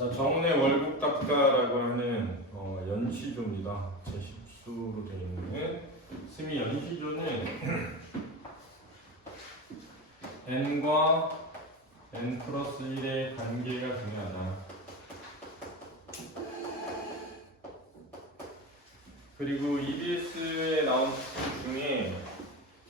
자, 정운의 월국답가라고 하는 연시조입니다. 제10수로 되어 있는 스미 연시조는 n과 n 플러스 1의 관계가 중요하다. 그리고 EBS에 나온 것 중에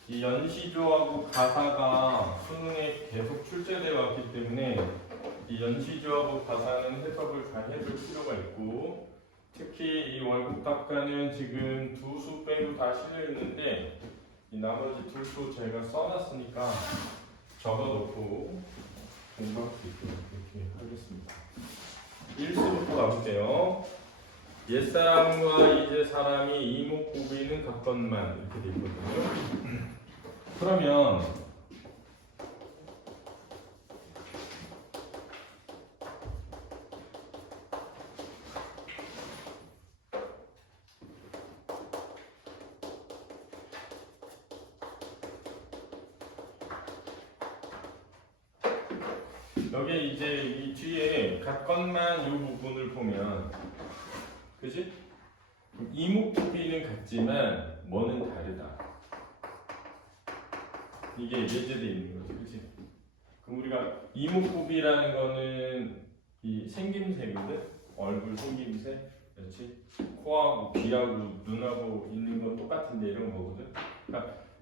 이 연시조하고 가사가 수능에 계속 출제되어 왔기 때문에 이 연시조하고 가사는 해석을 잘 해줄 필요가 있고, 특히 이 월국답가는 지금 두 수 빼고 다 실려있는데 이 나머지 둘 수 제가 써놨으니까 적어놓고 공부할 수 있도록 이렇게 하겠습니다. 1수부터 가볼게요. 옛사람과 이제 사람이 이목구비는 같건만 이렇게 되어 있거든요. 그러면 여기 이제 이 뒤에 같건만 이 부분을 보면, 그지? 이목구비는 같지만 뭐는 다르다. 이게 예제돼 있는 거지, 그지? 그럼 우리가 이목구비라는 거는 이 생김새거든. 얼굴 생김새, 그렇지? 코하고 귀하고 눈하고 있는 건 똑같은데 이런 거거든.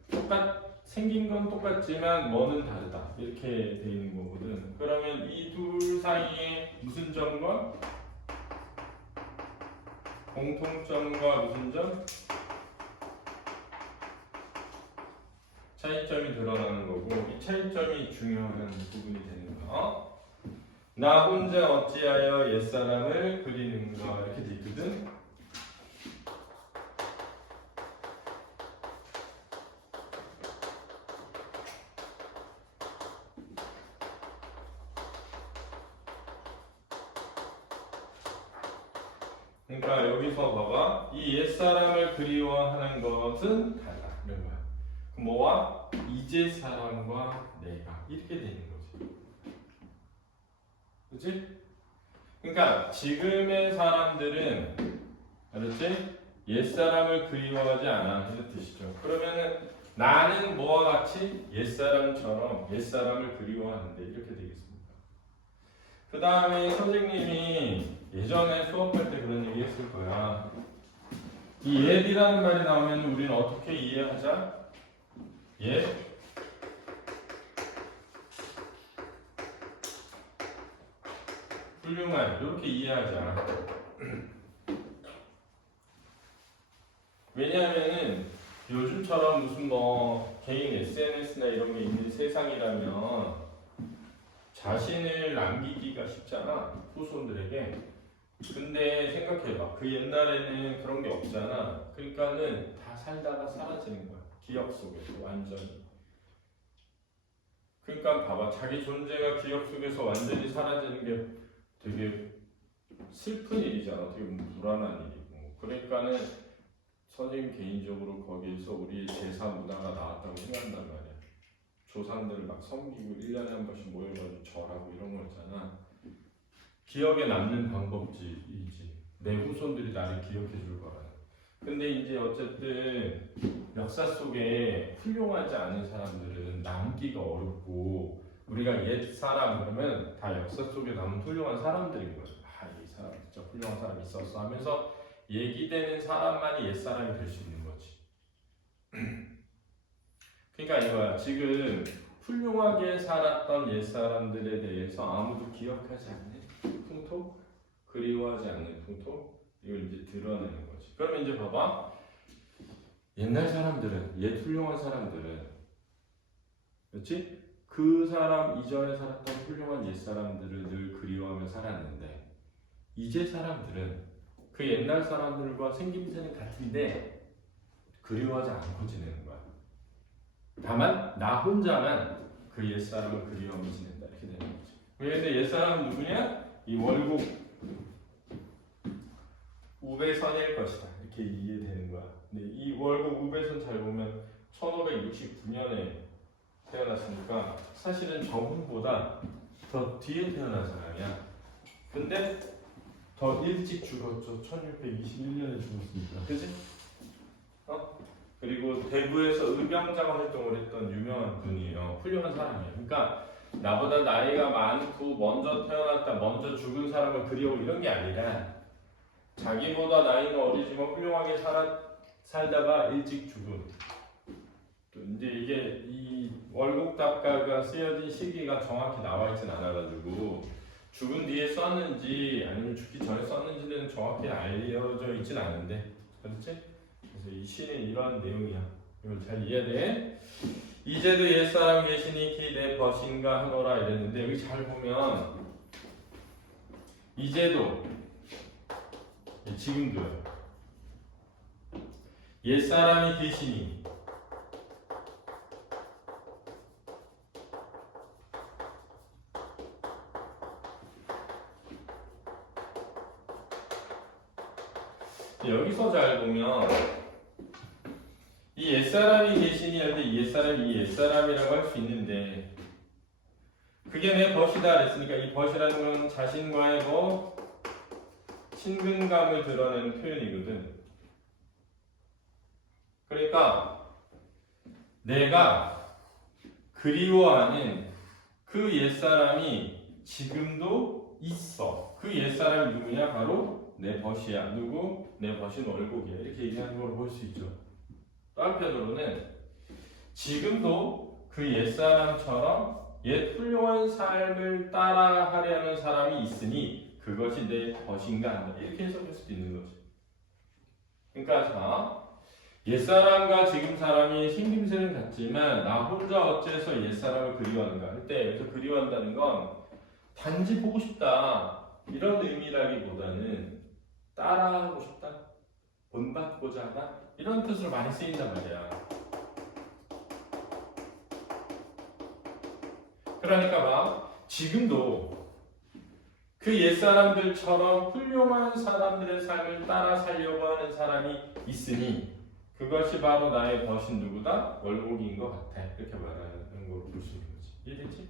그러니까 생긴 건 똑같지만 뭐는 다르다 이렇게 돼 있는 거거든. 그러면 이 둘 사이에 무슨 점과 공통점과 무슨 점? 차이점이 드러나는 거고, 이 차이점이 중요한 부분이 되는 거야. 나 혼자 어찌하여 옛사람을 그리는가 이렇게 돼 있거든. 그러니까 여기서 봐봐. 이 옛사람을 그리워하는 것은 달라. 이런 거야. 뭐와? 이제 사람과 내가. 이렇게 되는 거지. 그치? 그러니까 지금의 사람들은, 알았지? 옛사람을 그리워하지 않아. 이런 뜻이죠. 그러면은 나는 뭐와 같이? 옛사람처럼 옛사람을 그리워하는데 이렇게 되겠습니다. 그 다음에 선생님이 예전에 수업할 때 그런 얘기 했을 거야. 이 옛이라는 말이 나오면 우리는 어떻게 이해하자? 옛, 훌륭한, 이렇게 이해하자. 왜냐하면은 요즘처럼 무슨 뭐 개인 SNS나 이런 게 있는 세상이라면 자신을 남기기가 쉽잖아, 후손들에게. 근데 생각해봐. 그 옛날에는 그런 게 없잖아. 그러니까는 다 살다가 사라지는 거야. 기억 속에서 완전히. 그러니까 봐봐. 자기 존재가 기억 속에서 완전히 사라지는 게 되게 슬픈 일이잖아. 되게 불안한 일이고. 그러니까는 선생님 개인적으로 거기에서 우리 제사 문화가 나왔다고 생각한단 말이야. 조상들 막 섬기고 1년에 한 번씩 모여가지고 절하고 이런 거 있잖아. 기억에 남는 방법이지. 내 후손들이 나를 기억해 줄 거라. 근데 이제 어쨌든 역사 속에 훌륭하지 않은 사람들은 남기가 어렵고, 우리가 옛 사람 그러면 다 역사 속에 남은 훌륭한 사람들인 거죠. 아, 이 사람 진짜 훌륭한 사람이 있었어 하면서 얘기되는 사람만이 옛 사람이 될 수 있는 거지. 그러니까 이거야. 지금 훌륭하게 살았던 옛 사람들에 대해서 아무도 기억하지 않는 풍토, 그리워하지 않는 풍토, 이걸 이제 드러내는 거지. 그러면 이제 봐봐. 옛날 사람들은, 옛 훌륭한 사람들은, 그렇지? 그 사람 이전에 살았던 훌륭한 옛 사람들을 늘 그리워하며 살았는데, 이제 사람들은 그 옛날 사람들과 생김새는 같은데 그리워하지 않고 지내는 거야. 다만 나 혼자만 그 옛 사람을 그리워하며 지낸다 이렇게 되는 거지. 근데 옛 사람은 누구냐? 이 월국 우배선일 것이다 이렇게 이해되는 거야. 근데 이 월국 우배선 잘 보면 1569년에 태어났으니까 사실은 정훈보다 더 뒤에 태어난 사람이야. 근데 더 일찍 죽었죠. 1621년에 죽었으니까. 그지? 그리고 대구에서 의병장 활동을 했던 유명한 분이에요. 훌륭한 사람이에요. 그러니까 나보다 나이가 많고 먼저 태어났다, 먼저 죽은 사람을 그리워하고 이런 게 아니라 자기보다 나이는 어리지만 훌륭하게 살다가 일찍 죽은. 또 이제 이게 이 월곡답가가 쓰여진 시기가 정확히 나와 있진 않아가지고 죽은 뒤에 썼는지 아니면 죽기 전에 썼는지는 정확히 알려져 있진 않은데, 그렇지? 그래서 이 시는 이런 내용이야. 이걸 잘 이해해야 돼. 이제도 옛사람 계시니 기대 벗인가 하노라 이랬는데 여기 잘 보면 이제도 지금도요. 옛사람이 계시니 여기서 잘 보면 이 옛사람이 계시니 하는데 이 옛사람이 이 옛사람이라고 할 수 있는데 그게 내 벗이다 그랬으니까 이 벗이라는 건 자신과의 친근감을 드러내는 표현이거든. 그러니까 내가 그리워하는 그 옛사람이 지금도 있어. 그 옛사람이 누구냐? 바로 내 벗이야. 누구? 내 벗인 월곡이야. 이렇게 얘기하는 걸 볼 수 있죠. 또 한편으로는 지금도 그 옛사람처럼 옛 훌륭한 삶을 따라하려는 사람이 있으니 그것이 내 벗인가 한다. 이렇게 해석할 수도 있는 거지. 그러니까 자, 옛사람과 지금 사람이 생김새는 같지만 나 혼자 어째서 옛사람을 그리워하는가 할 때 여기서 그리워한다는 건 단지 보고 싶다 이런 의미라기보다는 따라하고 싶다, 본받고자 하다 이런 뜻으로 많이 쓰인단 말이야. 그러니까 막 지금도 그 옛사람들처럼 훌륭한 사람들의 삶을 따라 살려고 하는 사람이 있으니 그것이 바로 나의 벗인 누구다? 월곡인 것 같아. 이렇게 말하는 걸 볼 수 있는 거지. 이해되지?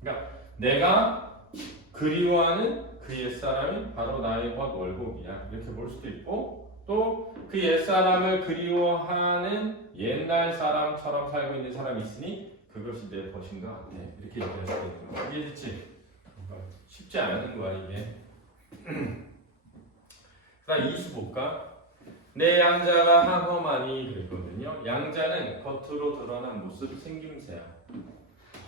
그러니까 내가 그리워하는 그 옛사람이 바로 나의 벗 월곡이야. 이렇게 볼 수도 있고 또 그 옛사람을 그리워하는 옛날 사람처럼 살고 있는 사람이 있으니 그것이 내 벗인 것 같아. 이렇게 얘기할 수도 있는 거야. 이해됐지? 쉽지 않은 거야 이게. 그다음 이수 볼까? 내 양자가 한험하니 그랬거든요. 양자는 겉으로 드러난 모습, 생김새야.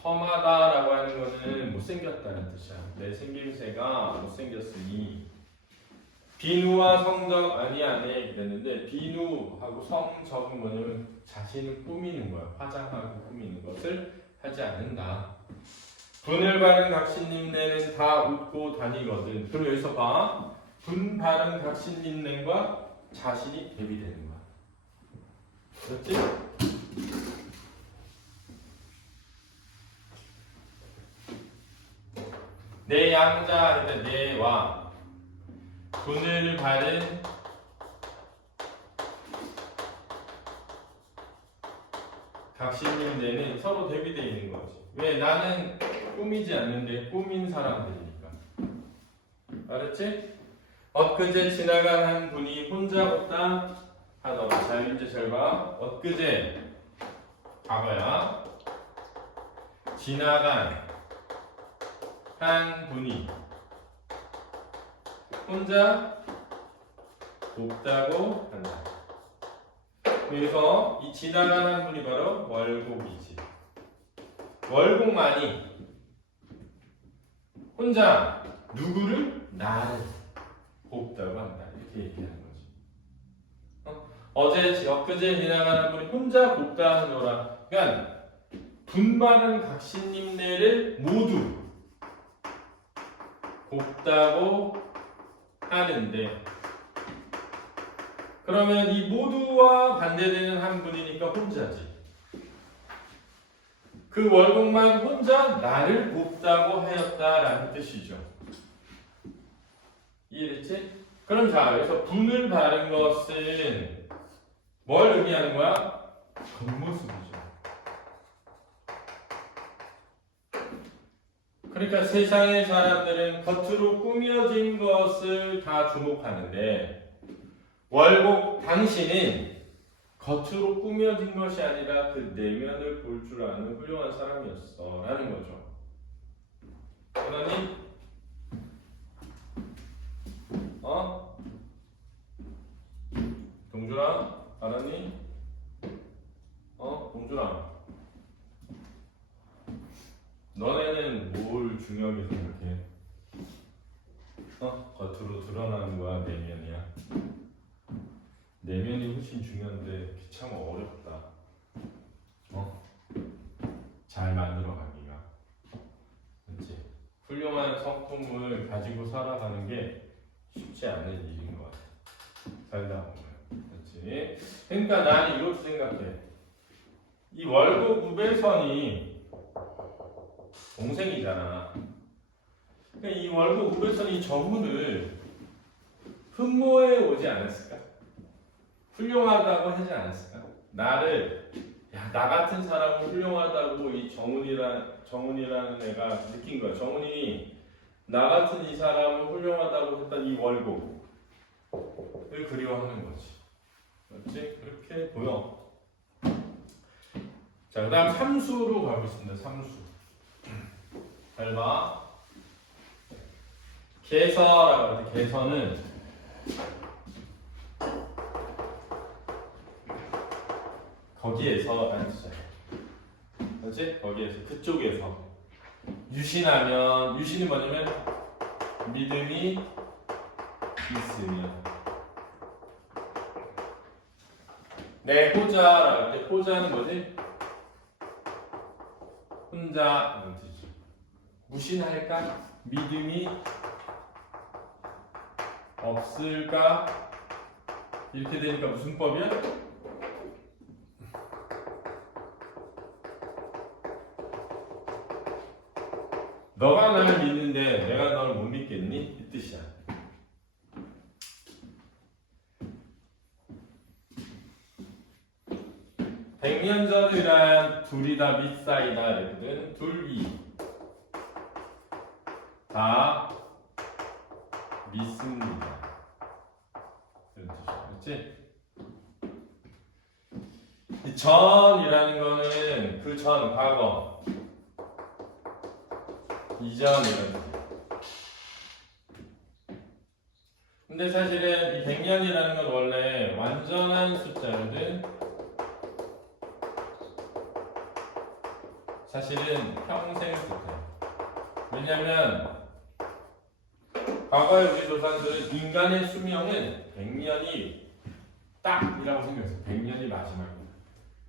험하다라고 하는 거는 못생겼다는 뜻이야. 내 생김새가 못생겼으니 비누와 성적 아니하네 그랬는데 비누하고 성적은 뭐냐면 자신을 꾸미는 거야. 화장하고 꾸미는 것을 하지 않는다. 분을 바른 각신님네는 다 웃고 다니거든. 그럼 여기서 봐. 분 바른 각신님네과 자신이 대비되는 거야. 그렇지? 내 양자, 내와 분을 바른 각신님네는 서로 대비되어 있는 거지. 왜? 나는 꾸미지 않는데 꾸민 사람들이니까. 알았지? 엊그제 지나간 한 분이 혼자 없다 하더라. 자, 이제 잘 봐. 엊그제 과거야. 지나간 한 분이 혼자 없다고 한다. 그래서 이 지나간 한 분이 바로 월곡이지. 월곡만이 혼자 누구를? 나를 곱다고 한다. 이렇게 얘기하는 거지. 엊그제 지나가는 분이 혼자 곱다 하노라. 그러니까 분바른 각신님네를 모두 곱다고 하는데 그러면 이 모두와 반대되는 한 분이니까 혼자지. 그 월곡만 혼자 나를 곱다고 하였다라는 뜻이죠. 이해됐지? 그럼 자, 그래서 분을 바른 것은 뭘 의미하는 거야? 겉모습이죠. 그러니까 세상의 사람들은 겉으로 꾸며진 것을 다 주목하는데 월곡 당신은 겉으로 꾸며진 것이 아니라 그 내면을 볼 줄 아는 훌륭한 사람이었어 라는 거죠. 하나님? 동준아? 하나님? 동준아? 너네는 뭘 중요하게 생각해? 겉으로 드러나는 거야? 내면이야? 내면이 훨씬 중요한데 참 어렵다. 잘 만들어가기가. 그렇지? 훌륭한 성품을 가지고 살아가는 게 쉽지 않은 일인 것 같아. 살다 보면. 그렇지? 그러니까 나는 이렇게 생각해. 이 월곡 우배선이 동생이잖아. 그러니까 이 월곡 우배선이 정훈을 흠모해 오지 않았을까? 훌륭하다고 하지 않았을까? 나를 나 같은 사람은 훌륭하다고 이 정훈이라는 애가 느낀 거야. 정훈이 나 같은 이 사람은 훌륭하다고 했던 이 월곡을 그리워하는 거지. 그렇지? 그렇게 보여. 자, 그 다음 삼수로 가보겠습니다. 삼수. 잘 봐. 개서라고 하는데 개서는 거기에서 라는 뜻이야. 그렇지? 거기에서 그쪽에서 유신하면 유신이 뭐냐면 믿음이 있으면 내 호자라고 하는데 호자는 뭐지? 혼자 이런 뜻이죠. 무신할까? 믿음이 없을까? 이렇게 되니까 무슨 법이야? 너가 나를 믿는데 내가 너를 못 믿겠니? 이 뜻이야. 백년전이란 둘이 다 밑사이다 이랬거든. 둘이 다 믿습니다. 이런 뜻이야. 그렇지? 이 전이라는 거는 그 전, 과거. 이전이라는 뜻. 근데 사실은 이 100년이라는 건 원래 완전한 숫자거든. 사실은 평생 숫자야. 왜냐면 과거의 우리 조상들은 인간의 수명은 100년이 딱이라고 생각했어. 100년이 마지막이야.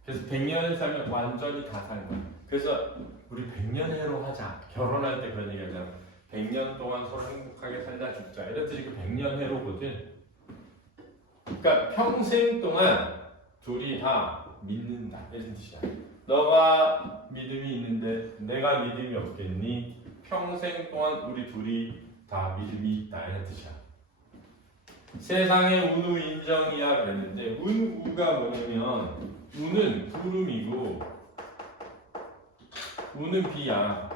그래서 100년을 살면 완전히 다 사는 거야. 그래서 우리 100년 해로 하자. 결혼할 때 그런 얘기 하잖아. 100년 동안 서로 행복하게 살다 죽자. 이런 뜻이 그 100년 해로거든. 그러니까 평생 동안 둘이 다 믿는다. 이런 뜻이야. 너가 믿음이 있는데 내가 믿음이 없겠니? 평생 동안 우리 둘이 다 믿음이 있다. 이런 뜻이야. 세상의 운우 인정이야 그랬는데 운우가 뭐냐면 운은 구름이고 우는 비야.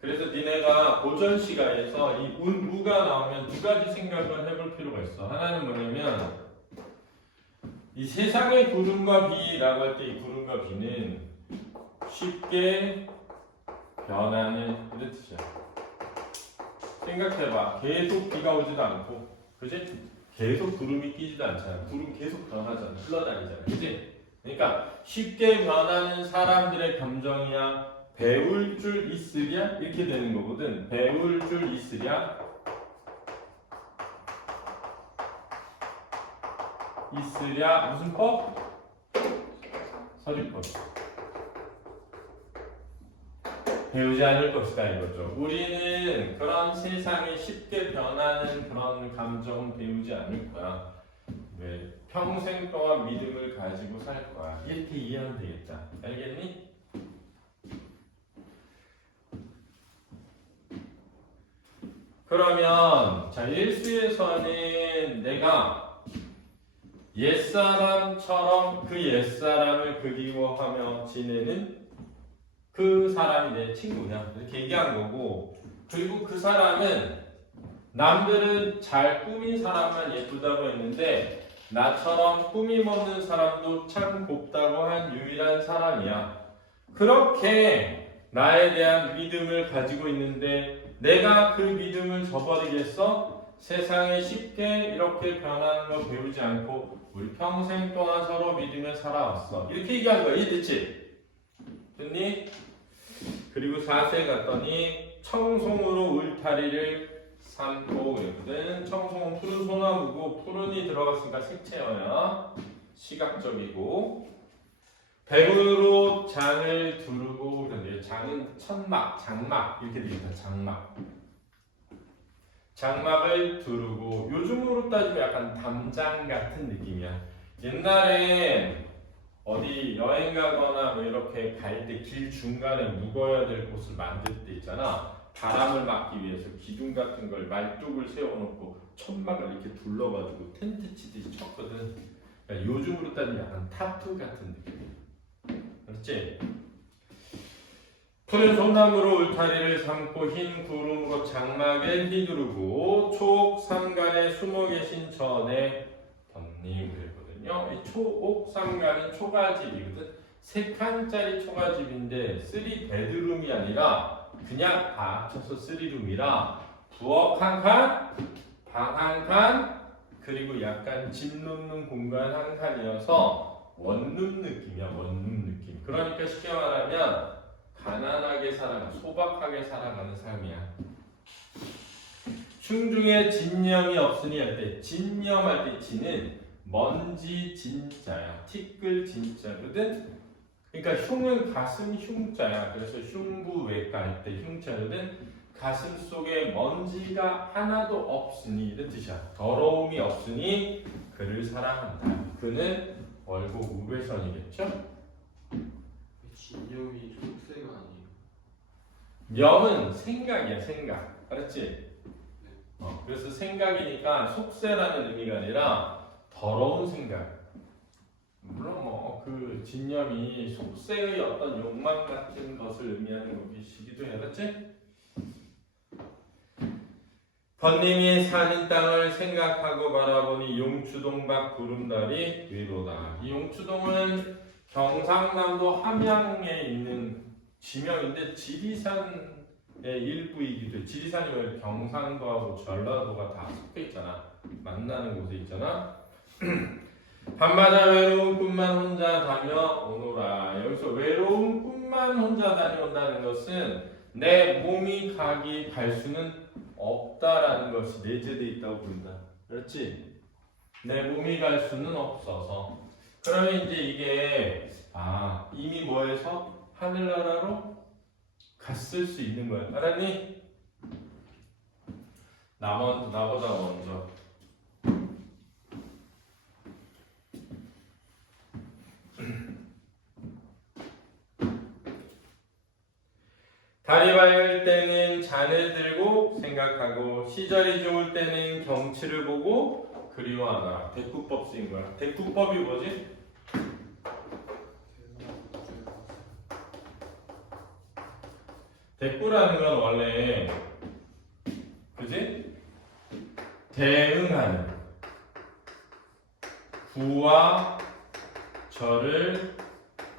그래서 니네가 고전 시가에서 이 운우가 나오면 두 가지 생각을 해볼 필요가 있어. 하나는 뭐냐면 이 세상의 구름과 비라고 할 때 이 구름과 비는 쉽게 변하는 이런 뜻이야. 생각해봐. 계속 비가 오지도 않고, 그지? 계속 구름이 끼지도 않잖아. 구름 계속 변하잖아. 흘러다니잖아. 그지? 그러니까 쉽게 변하는 사람들의 감정이야. 배울 줄 있으랴? 이렇게 되는 거거든. 배울 줄 있으랴? 있으랴 무슨 법? 서리법. 배우지 않을 것이다 이거죠. 우리는 그런 세상에 쉽게 변하는 그런 감정은 배우지 않을 거야. 왜? 평생 동안 믿음을 가지고 살 거야. 이렇게 이해하면 되겠다. 알겠니? 그러면 자 일수에서는 내가 옛사람처럼 그 옛사람을 그리워하며 지내는 그 사람이 내 친구냐 이렇게 얘기한 거고 그리고 그 사람은 남들은 잘 꾸민 사람만 예쁘다고 했는데 나처럼 꾸밈 없는 사람도 참 곱다고 한 유일한 사람이야. 그렇게 나에 대한 믿음을 가지고 있는데 내가 그 믿음을 저버리겠어? 세상에 쉽게 이렇게 변하는 거 배우지 않고 우리 평생 동안 서로 믿으며 살아왔어. 이렇게 얘기한 거야. 이해됐지? 됐니? 그리고 4세 갔더니 청송으로 울타리를 삼고 그랬거든. 청송은 푸른 소나무고 푸른이 들어갔으니까 색채어야 시각적이고 배으로 장을 두르고 그런데 장은 천막, 장막 이렇게 되겠다. 장막. 장막을 두르고 요즘으로 따지면 약간 담장 같은 느낌이야. 옛날엔 어디 여행 가거나 뭐 이렇게 갈 때 길 중간에 묵어야 될 곳을 만들 때 있잖아. 바람을 막기 위해서 기둥 같은 걸 말뚝을 세워놓고 천막을 이렇게 둘러가지고 텐트 치듯이 쳤거든. 그러니까 요즘으로 따지면 약간 타투 같은 느낌. 그렇지? 푸른 소나무로 울타리를 삼고 흰 구름으로 장막을 휘두르고 초옥삼간에 숨어 계신 전에 덧님 그랬거든요. 이 초옥삼간은 초가집이거든. 3칸짜리 초가집인데 3베드룸이 아니라 그냥 다 합쳐서 3룸이라 부엌 한 칸, 방 한 칸, 그리고 약간 집 놓는 공간 한 칸이어서 원룸 느낌이야. 원룸 느낌. 그러니까 쉽게 말하면 가난하게 살아가, 소박하게 살아가는 삶이야. 충중에 진념이 없으니 할 때 진념할 때 진은 먼지 진자야. 티끌 진자거든. 그러니까 흉은 가슴 흉자야. 그래서 흉부외과 할 때 흉자거든. 가슴 속에 먼지가 하나도 없으니 이런 뜻이야. 더러움이 없으니 그를 사랑한다. 그는 월곡 우배선이겠죠? 진념이 속세가 아니에요. 명은 생각이야, 생각. 알았지? 그래서 생각이니까 속세라는 의미가 아니라 더러운 생각. 물론 뭐 그 진념이 속세의 어떤 욕망 같은 것을 의미하는 것이기도 해. 알았지? 번님이 사는 땅을 생각하고 바라보니 용추동 밖 구름다리 위로다. 이 용추동은 경상남도 함양에 있는 지명인데 지리산의 일부이기도 해. 지리산이 왜 경상도하고 전라도가 다 섞여 있잖아. 만나는 곳에 있잖아. 밤마다 외로운 꿈만 혼자 다녀오노라. 여기서 외로운 꿈만 혼자 다녀온다는 것은 내 몸이 가기 갈 수는 없다라는 것이 내재되어 있다고 보인다. 그렇지? 내 몸이 갈 수는 없어서. 그러면 이제 이게 이미 뭐해서 하늘나라로 갔을 수 있는 거야. 알았니? 나보다 먼저. 달이 밝을 때는 잔을 들고 생각하고 시절이 좋을 때는 경치를 보고 그리워하더라. 대꾸법 쓰인 거야. 대꾸법이 뭐지? 대꾸라는 건 원래 그지? 대응하는 구와 절을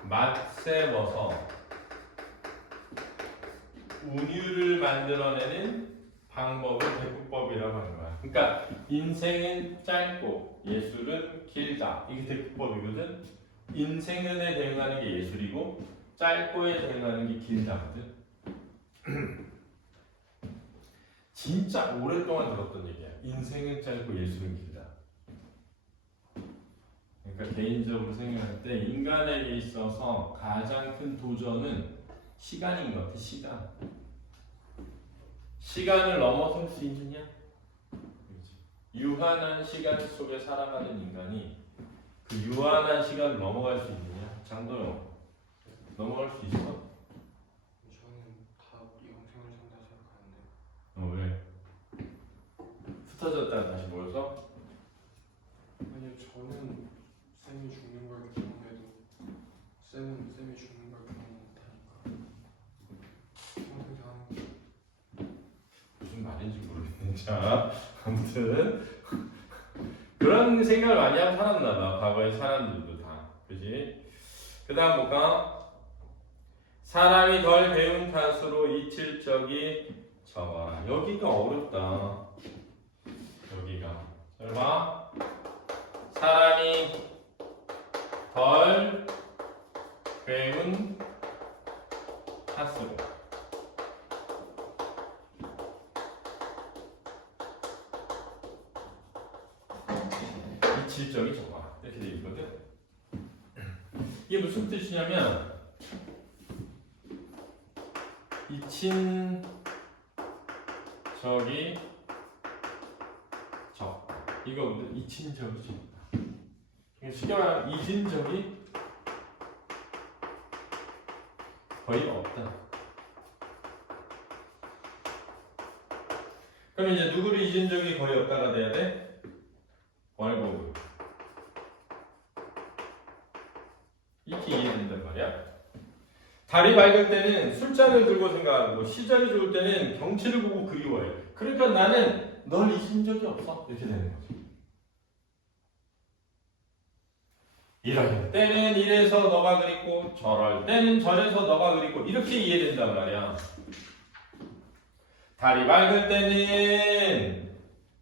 맞세워서 운율을 만들어내는 방법을 대꾸법이라고 하는 거야. 그러니까 인생은 짧고 예술은 길다. 이게 대꾸법이거든. 인생은에 대응하는 게 예술이고 짧고에 대응하는 게 길다거든. 진짜 오랫동안 들었던 얘기야. 인생은 짧고 예술은 길다. 그러니까 개인적으로 생각할 때 인간에게 있어서 가장 큰 도전은 시간인 것 같아. 시간을 넘어설 수 있느냐? 유한한 시간 속에 살아가는 인간이 그 유한한 시간을 넘어갈 수 있느냐? 장도영, 넘어갈 수 있어? 저는 답이 영생을 산다 생각하는데. 왜? 흩어졌다가 다시 모여서? 아니요, 저는 쌤이 죽는 걸 경험해도 쌤은 쌤이 죽는 걸 경험 못하니까. 아닌지 모르겠네. 자, 아무튼 그런 생각을 많이 하고 살았나 봐. 과거의 사람들도 다. 그지? 그 다음 볼까? 사람이 덜 배운 탓으로 잊힐 적이 적어라. 여기가 어렵다. 여기가. 잘 봐. 사람이 덜 배운 탓으로 잊힐 적이 적어라. 이렇게 돼 있거든. 이게 무슨 뜻이냐면 잊힌 적이 적다. 이거 잊힌 적이 적다. 쉽게 말하면 잊은 적이 거의 없다. 그럼 이제 누구를 잊은 적이 거의 없다가 돼야 돼? 월곡을. 이렇게 이해된단 말이야. 달이 밝을 때는 술잔을 들고 생각하고 시절이 좋을 때는 경치를 보고 그리워해. 그러니까 나는 널 잊은 적이 없어. 이렇게 되는 거지. 이럴 때는 이래서 너가 그립고 저럴 때는 저래서 너가 그립고 이렇게 이해된단 말이야. 달이 밝을 때는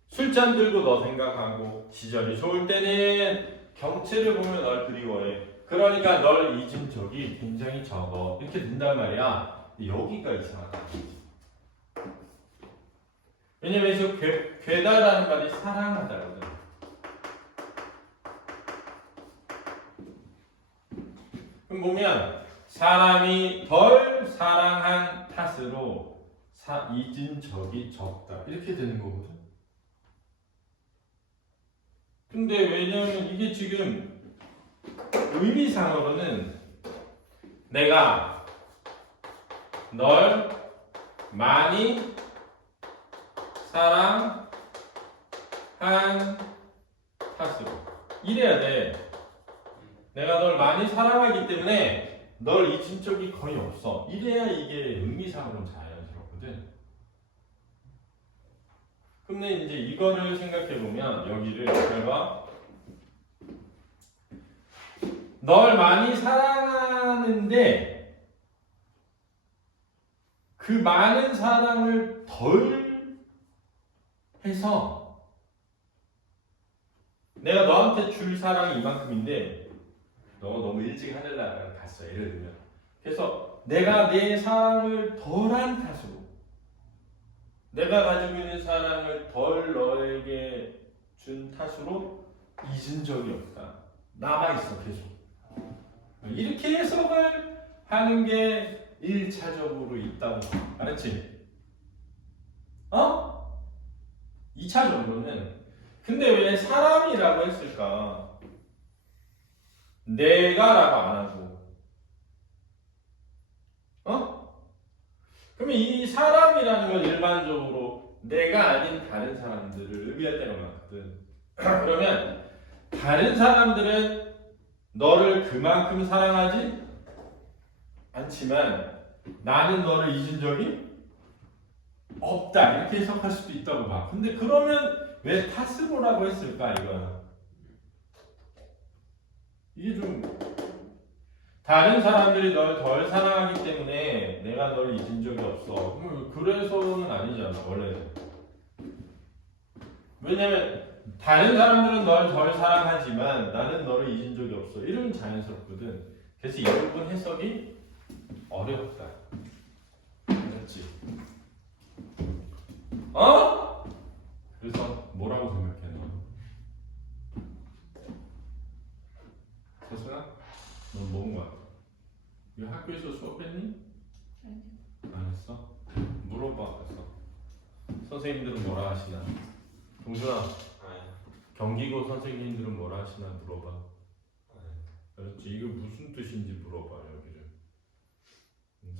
술잔 들고 너 생각하고 시절이 좋을 때는 경치를 보면 널 그리워해. 그러니까 널 잊은 적이 굉장히 적어. 이렇게 된단 말이야. 여기가 이상하다. 왜냐면 여기서 괴다라는 말이 사랑하다거든. 그럼 보면 사람이 덜 사랑한 탓으로 잊은 적이 적다. 이렇게 되는 거거든. 근데 왜냐면 이게 지금 의미상으로는 내가 널 많이 사랑한 탓으로 이래야 돼. 내가 널 많이 사랑하기 때문에 널 잊은 적이 거의 없어. 이래야 이게 의미상으로는 자연스럽거든. 근데 이제 이거를 생각해보면 여기를 잘 봐. 널 많이 사랑하는데 그 많은 사랑을 덜 해서 내가 너한테 줄 사랑이 이만큼인데 너가 너무 일찍 하늘나라를 갔어. 예를 들면 그래서 내가 내 사랑을 덜한 탓으로 내가 가지고 있는 사랑을 덜 너에게 준 탓으로 잊은 적이 없다. 남아있어 계속. 이렇게 해석을 하는 게 1차적으로 있다고. 알았지? 2차적으로는 근데 왜 사람이라고 했을까? 내가라고 안 하고 그러면 이 사람이라는 건 일반적으로 내가 아닌 다른 사람들을 의미할 때가 많거든. 그러면 다른 사람들은 너를 그만큼 사랑하지 않지만 나는 너를 잊은 적이 없다. 이렇게 해석할 수도 있다고 봐. 근데 그러면 왜 탓으로라고 했을까 이거야. 이게 좀 다른 사람들이 널 덜 사랑하기 때문에 내가 널 잊은 적이 없어. 그래서는 아니잖아 원래는. 왜냐면 다른 사람들은 널 덜 사랑하지만 나는 너를 잊은 적이 없어. 이러면 자연스럽거든. 그래서 이 부분 해석이 어렵다. 그렇지? 그래서 뭐라고 생각해 너? 서순아? 넌 뭔 거야? 이 학교에서 수업했니? 아니요. 안 했어? 물어봐. 그래서 선생님들은 뭐라 하시나? 동준아, 경기고 선생님들은 뭐라 하시나 물어봐. 그렇지? 이거 무슨 뜻인지 물어봐 여기를.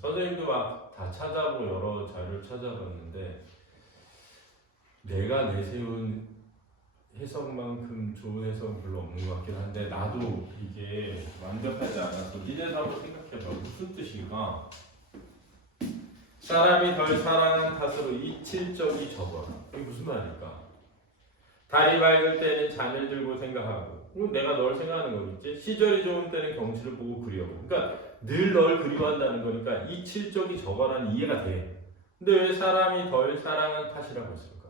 선생님도 막 다 찾아보고 여러 자료를 찾아봤는데 내가 내세운 해석만큼 좋은 해석은 별로 없는 것 같긴 한데 나도 이게 완벽하지 않아서 니네도 한번 생각해봐. 무슨 뜻인가? 사람이 덜 사랑한 탓으로 잊힐 적이 적어라. 이게 무슨 말일까? 달이 밝을 때는 잔을 들고 생각하고, 이건 내가 널 생각하는 거겠지. 시절이 좋은 때는 경치를 보고 그리워하고. 그러니까 늘 널 그리워한다는 거니까 잊힐 적이 적어라는 이해가 돼. 근데 왜 사람이 덜 사랑한 탓이라고 했을까?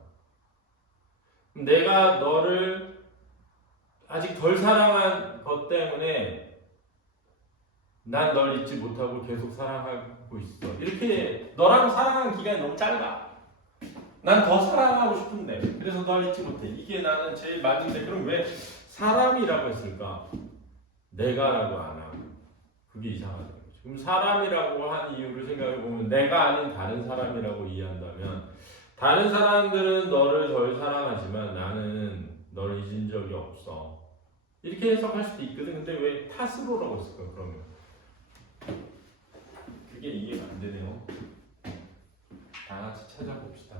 내가 너를 아직 덜 사랑한 것 때문에 난 널 잊지 못하고 계속 사랑하고 있어. 이렇게 너랑 사랑한 기간이 너무 짧아. 난 더 사랑하고 싶은데 그래서 널 잊지 못해. 이게 나는 제일 맞는데 그럼 왜 사람이라고 했을까? 내가라고 안 하고. 그게 이상하다. 그럼 사람이라고 한 이유를 생각해 보면 내가 아닌 다른 사람이라고 이해한다면 다른 사람들은 너를 덜 사랑하지만 나는 널 잊은 적이 없어. 이렇게 해석할 수도 있거든. 근데 왜 탓으로라고 했을까? 그러면 그게 이해가 안 되네요. 다 같이 찾아봅시다.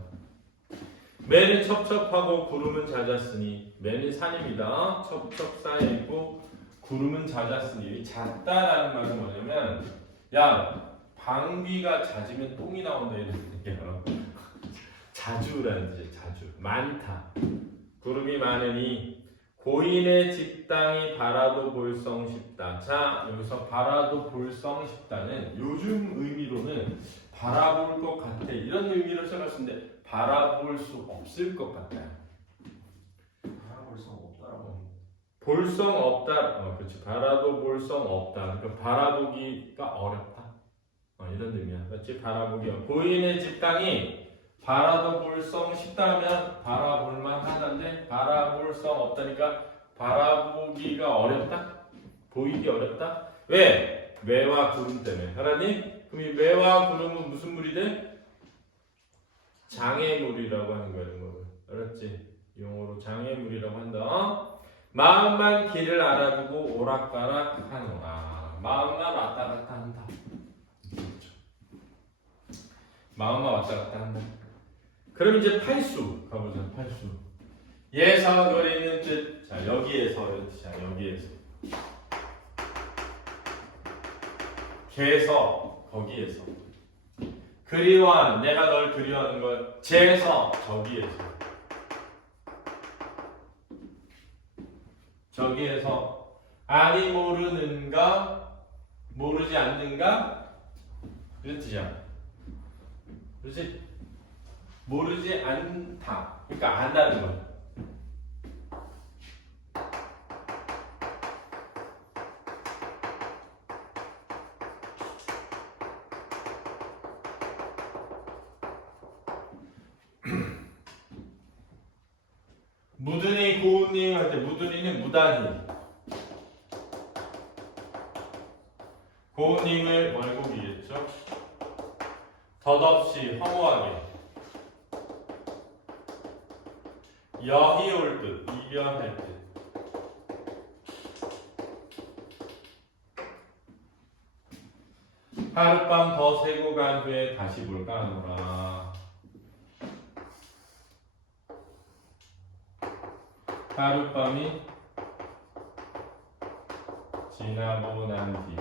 매는 첩첩하고 구름은 잦았으니, 매는 산입니다. 첩첩 쌓여있고 구름은 잦았으니. 잦다라는 말은 뭐냐면 야 방귀가 잦으면 똥이 나온다 이런 얘기예요. 자주라는 뜻이에요. 자주. 많다. 구름이 많으니 고인의 직당이 바라도 볼성 쉽다. 자, 여기서 바라도 볼성 쉽다는 요즘 의미로는 바라볼 것 같아. 이런 의미로 생각할 수 있는데 바라볼 수 없을 것 같아요. 바라볼 수 없다라고. 볼성 없다. 그렇지. 바라도 볼성 없다. 그러니까 바라보기가 어렵다. 이런 의미야. 그렇지. 바라보기. 고인의 직당이 바라도 볼성 쉽다 하면 바라볼만 하다인데 바라볼성 없다니까 바라보기가 어렵다? 보이기 어렵다? 왜? 매와 구름 때문에. 하나님? 그럼 이 매와 구름은 무슨 물이 돼? 장애물이라고 하는 거야. 이런 거. 알았지? 용어로 장애물이라고 한다. 마음만 길을 알아두고 오락가락 하노라. 마음만 왔다 갔다 한다. 그렇죠. 마음만 왔다 갔다 한다. 그럼 이제 팔수 가보자. 팔수. 예서거리는 뜻. 자 여기에서 자 여기에서. 개서 거기에서. 그리워하는 내가 널 그리워하는 걸 제서 저기에서. 저기에서 아니 모르는가 모르지 않는가 이런 뜻이야. 그렇지? 모르지 않다. 그러니까 안다는 거야. 무든이 고운님 할 때 무든이는 무단히 고운님을 월곡이겠죠. 덧없이 허무하게 여희 올 듯 이별할 듯 하룻밤 더 새고 간 후에 다시 볼까 하노라. 하룻밤이 지나고 난 뒤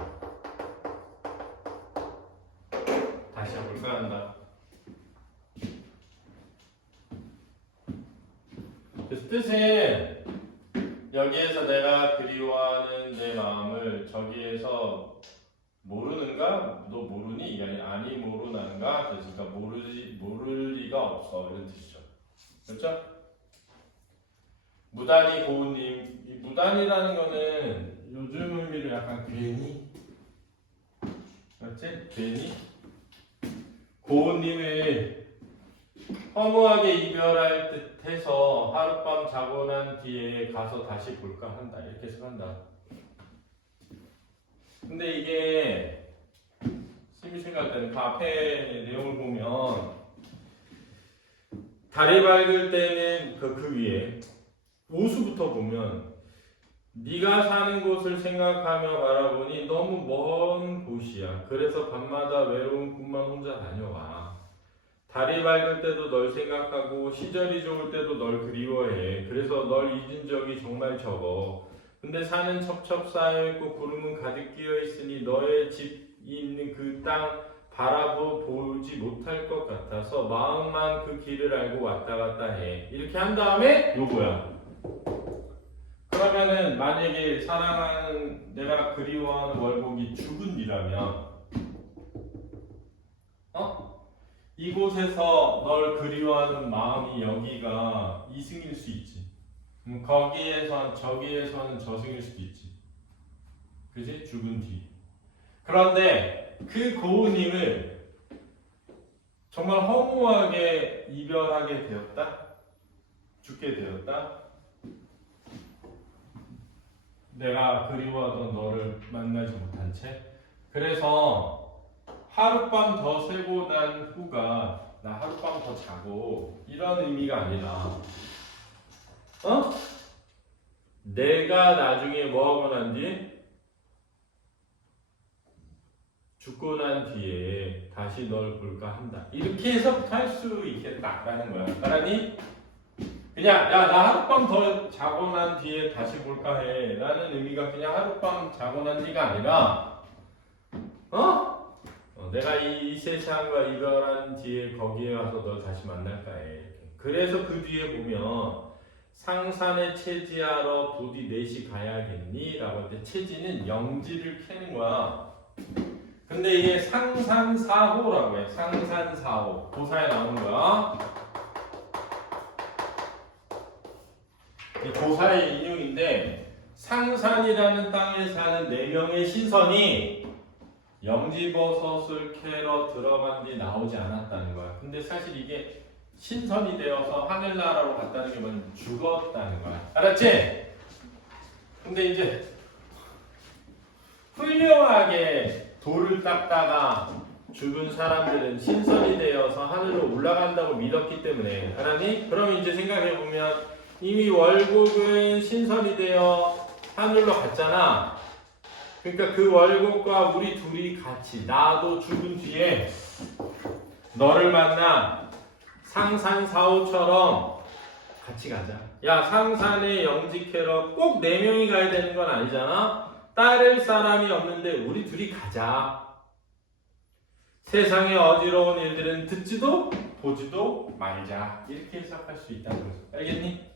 다시 볼까 한다. 그 뜻은 여기에서 내가 그리워하는 내 마음을 저기에서 모르는가? 너 모르니? 이게 아니 아니 모르는가? 그러니까 모를 리가 없어 이런 뜻이죠. 그렇죠? 무단히 고운님, 이 무단이라는 거는 요즘 의미로 약간 괜히, 맞지? 괜히 고운님을 허무하게 이별할 듯해서 하룻밤 자고 난 뒤에 가서 다시 볼까 한다. 이렇게 해석한다. 근데 이게 심히 생각할 때는 그 앞에 내용을 보면 달이 밝을 때는 그 위에 오수부터 보면 네가 사는 곳을 생각하며 바라보니 너무 먼 곳이야. 그래서 밤마다 외로운 꿈만 혼자 다녀와. 달이 밝을 때도 널 생각하고 시절이 좋을 때도 널 그리워해. 그래서 널 잊은 적이 정말 적어. 근데 산은 첩첩 쌓여있고 구름은 가득 끼어있으니 너의 집 있는 그 땅 바라보지 못할 것 같아서 마음만 그 길을 알고 왔다 갔다 해. 이렇게 한 다음에 요거야. 그러면은 만약에 사랑하는 내가 그리워하는 월곡이 죽은 이라면 이곳에서 널 그리워하는 마음이 여기가 이승일 수 있지. 저기에서는 저승일 수도 있지. 그지? 죽은 뒤. 그런데 그 고은님을 정말 허무하게 이별하게 되었다? 죽게 되었다? 내가 그리워하던 너를 만나지 못한 채? 그래서 하룻밤 더 새고 난 후가 나 하룻밤 더 자고 이런 의미가 아니라 내가 나중에 뭐하고 난 뒤에 죽고 난 뒤에 다시 널 볼까 한다. 이렇게 해서부터 할 수 있겠다라는 거야. 알았니? 그냥 야 나 하룻밤 더 자고 난 뒤에 다시 볼까 해 라는 의미가 그냥 하룻밤 자고 난 뒤가 아니라 내가 이 세상과 이별한 뒤에 거기에 와서 널 다시 만날까 해. 이렇게. 그래서 그 뒤에 보면 상산에 채지하러 부디 4시 가야겠니? 라고 할 때 채지는 영지를 캐는 거야. 근데 이게 상산사호라고 해. 상산사호. 고사에 나오는 거야. 이 고사의 인용인데 상산이라는 땅에 사는 4명의 신선이 영지버섯을 캐러 들어간 뒤 나오지 않았다는 거야. 근데 사실 이게 신선이 되어서 하늘나라로 갔다는 게 뭐냐면 죽었다는 거야. 알았지? 근데 이제 훌륭하게 돌을 닦다가 죽은 사람들은 신선이 되어서 하늘로 올라간다고 믿었기 때문에 알았니? 그럼 이제 생각해보면 이미 월곡은 신선이 되어 하늘로 갔잖아. 그러니까 그 월곡과 우리 둘이 같이 나도 죽은 뒤에 너를 만나 상산사호처럼 같이 가자. 야 상산에 영지캐러 꼭 4명이 가야 되는 건 아니잖아. 따를 사람이 없는데 우리 둘이 가자. 세상의 어지러운 일들은 듣지도 보지도 말자. 이렇게 해석할 수 있다는 거죠. 알겠니?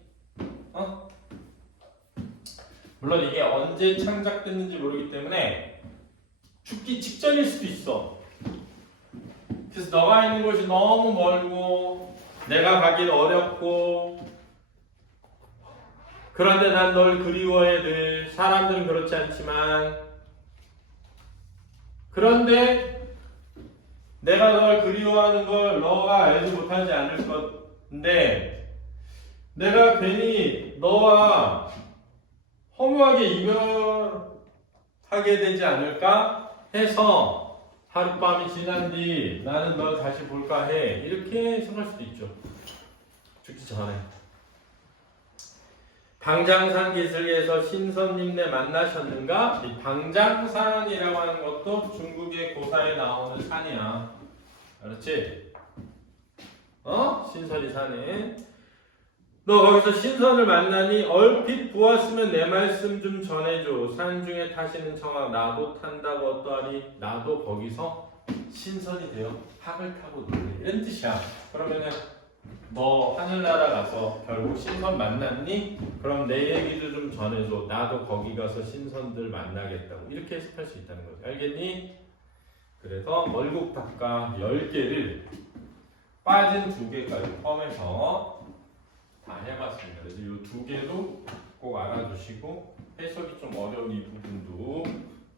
물론 이게 언제 창작됐는지 모르기 때문에 죽기 직전일 수도 있어. 그래서 너가 있는 곳이 너무 멀고 내가 가긴 어렵고 그런데 난 널 그리워해 늘. 사람들은 그렇지 않지만 그런데 내가 널 그리워하는 걸 너가 알지 못하지 않을 건데 내가 괜히 너와 허무하게 이별하게 되지 않을까 해서 하룻밤이 지난 뒤 나는 널 다시 볼까 해. 이렇게 생각할 수도 있죠. 죽기 전에. 방장산 기슭에서 신선님네 만나셨는가? 이 방장산이라고 하는 것도 중국의 고사에 나오는 산이야. 알았지? 신선이 산에. 너 거기서 신선을 만나니 얼핏 보았으면 내 말씀 좀 전해줘. 산중에 타시는 청아 나도 탄다고 어떠하리? 나도 거기서 신선이 되어 학을 타고 놀래. 이런 뜻이야. 그러면은 너 하늘나라 가서 결국 신선 만났니? 그럼 내 얘기도 좀 전해줘. 나도 거기 가서 신선들 만나겠다고. 이렇게 해석할 수 있다는 거지. 알겠니? 그래서 월곡답가 10개를 빠진 2개까지 포함해서 다 해봤습니다. 그래서 이 2개도 꼭 알아두시고 해석이 좀 어려운 이 부분도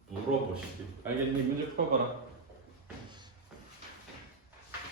물어보시길. 알겠니? 문제 풀어봐라.